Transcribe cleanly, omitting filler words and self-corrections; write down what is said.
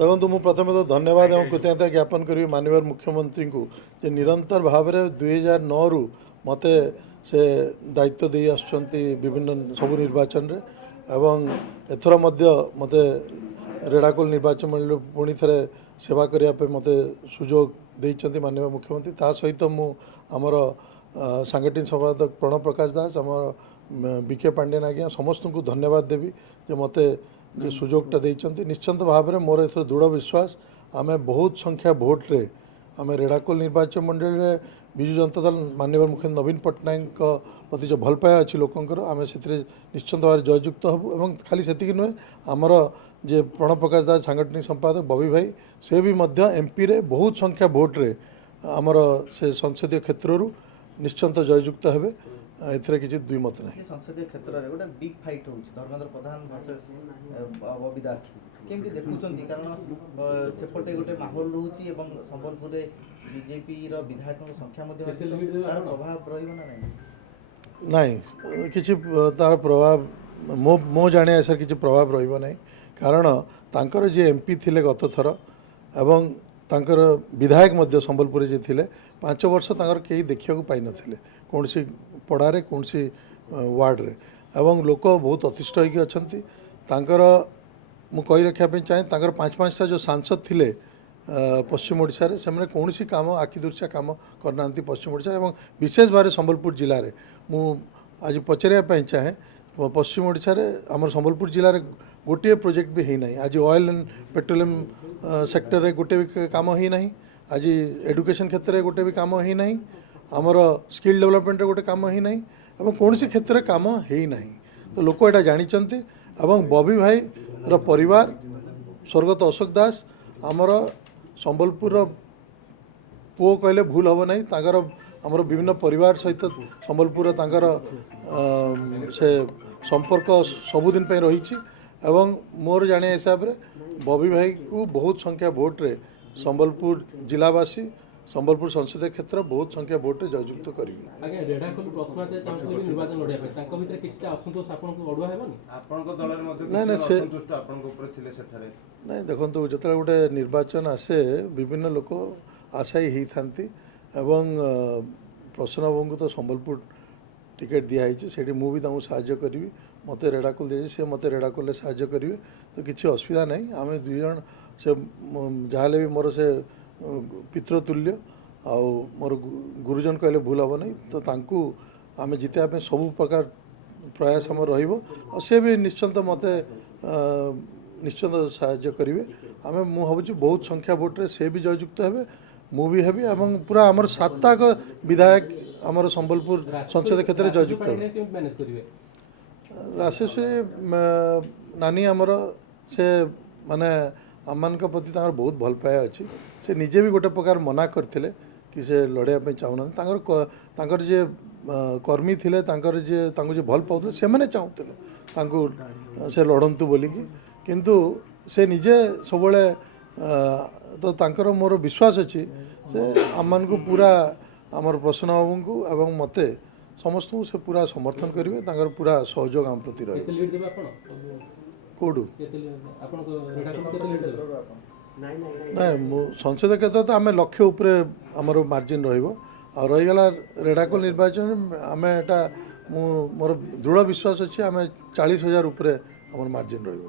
देखो मु प्रथम तो धन्यवाद और कृतज्ञता ज्ञापन करी माननीय मुख्यमंत्री को जे निरंतर भाव में 2009 रु मते से दायित्व दे आसुचंती विभिन्न सबु निर्वाचन रे एवं एथर मध्य मते रेड़ाकोल निर्वाचन मंडल पुणी थे सेवा करने मते सुजोग देइचंती माननीय मुख्यमंत्री ता सहित मु आमर सांगठनिक संपादक प्रणव प्रकाश दास आमर बीके पांडेन आज्ञा समस्त को धन्यवाद देवी जे मते जे सुजोगटा देइचंती निश्चित भाव में मोर एथर दृढ़ विश्वास आमे बहुत संख्या भोट रे आमे रेड़ाकोल निर्वाचन मंडल रे विजु जनता दल माननीय मुख्यमंत्री नवीन पट्टनायक प्रति जो भल पाया अच्छी लोकंर आमे से निश्चित भाव जययुक्त हबु एवं खाली सेतिक नुहे आमर जे प्रणव प्रकाश दास सांगठनिक संपादक बबी भाई से भी मध्य एमपी रे बहुत संख्या भोट रे आमर से संसदीय क्षेत्र निश्चित जययुक्त हेबे एथरे किछि दुई मत नाही। संसदीय क्षेत्र रे गोटे big fight होउछि Dharmendra Pradhan versus बबी दास केमति देखुछंती कारण सेपटे गोटे माहौल रहउछि एवं संबलपुर रे बीजेपी रो विधायक संख्या मध्ये तार प्रभाव रहिबो ना नहीं किछि तार प्रभाव मो जाने ऐसा किछि प्रभाव रहिबो नाही कारण तांकर जे एमपी थिले गत थर एवं तांकर विधायक मध्य संबलपुर जे थिले 5 वर्ष तांकर केही देखिया को पाई नथिले कोनसी पड़ारे कोनसी वार्ड रे एवं लोक बहुत अतिष्ठ होइकी अछंती तांकर मु कहि रखिया पे चाहे तांकर 5-5टा जो सांसद थिले पश्चिम ओडिशा रे से माने कोनसी काम आखिदुर्छा काम करनांती पश्चिम ओडिशा एवं विशेष भाव संबलपुर जिला रे मु आज पचरिया पे चाहे पश्चिम ओडिशा रे हमर संबलपुर जिला रे गोटे प्रोजेक्ट भी है नहीं आज ऑयल एंड पेट्रोलियम सेक्टर रे गोटे भी काम ही नहीं आज एडुकेशन क्षेत्र में गोटे भी काम ही नहीं आमर स्किल डेवलपमेंट गोटे काम ही नहीं एवं कौन सी क्षेत्र में काम ही नहीं तो लोक एटा जानते एवं बबी भाई रो परिवार स्वर्गत अशोक दास आमर संबलपुर पुओ कहले भूल हम नहीं तांकर आमर विभिन्न परिवार सहित संबलपुर तांकर से संपर्क सबुदिन पे रही एवं मोर जाने हिसाब रे बबी भाई को बहुत संख्या भोट रे संबलपुर जिलावासी संबलपुर संसदीय क्षेत्र बहुत संख्या भोट रे जययुक्त करिवे। आगे रेडाकोल प्रश्नते चाहते निर्वाचन लड़िया पे ताको भितर किछटा असंतोष आपन को अडुआ हेबनी आपन को दलर मध्ये नहीं से असंतुष्ट आपन को ऊपर थिले सेठारे नहीं देखंतु जतले गोटे निर्वाचन आसे विभिन्न लोक आशायी ही थांती एवं प्रसन्न बाबू को तो संबलपुर टिकेट दिया है सेठी मु भी तांको सहाय्य करी मत रेड़ाकोल दे से मत रेड़ाकोल सहाय्य करेंगे तो किसी असुविधा नहीं आम दुई जन से जहाँ भी मोर से पितृतुल्य आउ मोर गुरुजन कहले भूल हम नहीं तो तांकू आम जितने सब प्रकार प्रयास आम रे भी निश्चिंत मत निश्चिंत सहाय्य करेंगे आम मु भावुँ बहुत संख्या भोट्रे से भी जययुक्त हे मु भी हेबी एवं पूरा आमर 7 विधायक आमर संबलपुर संसदीय क्षेत्र में जययुक्त राशेश्वरी नानी आमर से माने आम प्रति बहुत भल पाया अच्छी से निजे भी गोटे प्रकार मना करते कि से लड़ाई चाहूना जे कर्मी थिले जे भल पाते से मैंने चाहूले से लड़तु बोलिकी किंतु से निजे सब तो तांकर मोर विश्वास अच्छी से आम को पूरा आमर प्रसन्न बाबू को एवं मते समस्त से पूरा समर्थन करेंगे पूरा सहयोग आम प्रति रही कौटू ना संसदीय क्षेत्र तो आम लक्ष्य उपरे आमर मार्जिन रहीगला रेड़ाकोल निर्वाचन आम एटा मोर दृढ़ विश्वास अच्छी आम 40,000 उपरे आमर मार्जिन रही।